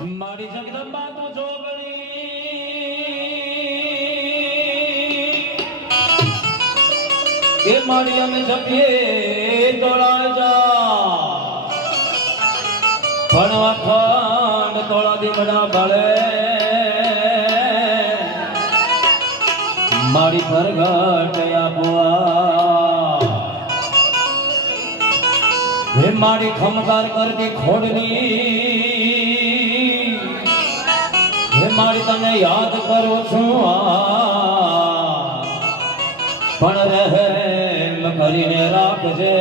મારી જગદંબા તું જોગણી. એ મારી અમે જપીએ તોળા જા. પણ ખંડ તોળા દીકડા ભળે મારી પરગટ આપવા હે મારી ખમકાર કરતી ખોડની મારી તને યાદ કરું છું આ પણ રહેમ કરીને રાખજે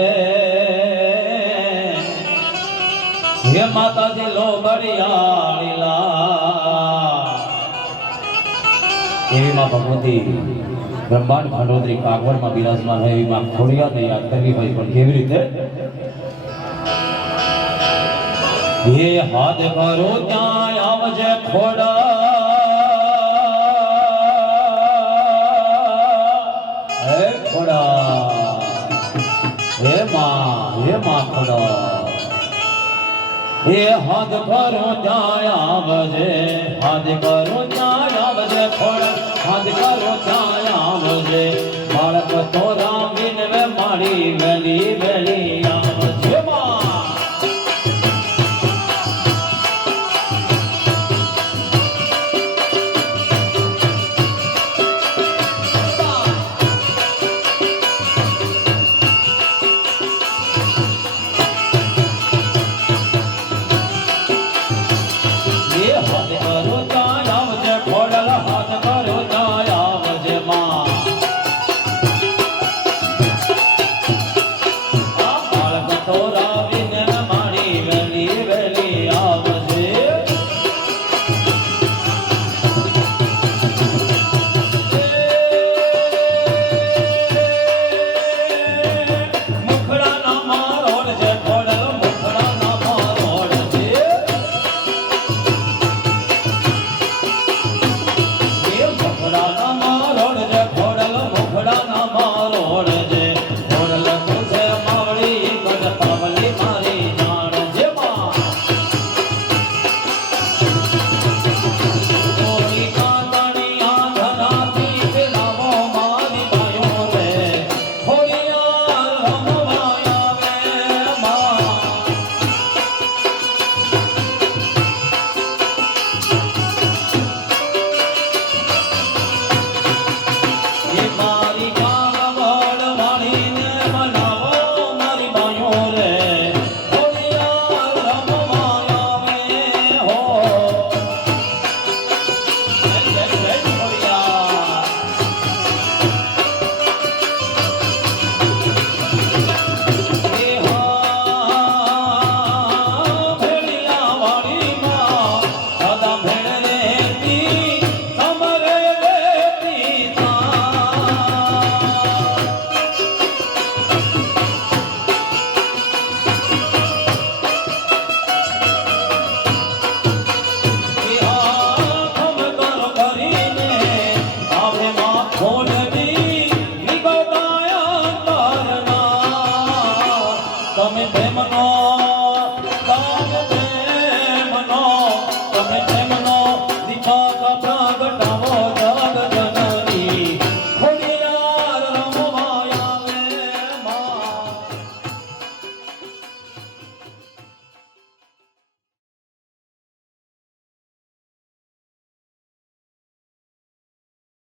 હે માતાજી લો બળિયાળીલા એવી માં ભગવતી બ્રહ્માંડ ખંડોદરી કાગવડમાં બિરાજમાન હોય એવી માં ખોડિયાને યાદ કરવી હોય પણ કેવી રીતે એ હાથ કરો ત્યાં આવજે ખોડા હે માં હે માં ખોડા. હે હાથ કરો ત્યાં આવજે, હાથ કરો ત્યાં આવજે ખોડા. હાથ કરો ત્યાં આવજે. બાળક તો રામીન મારી વે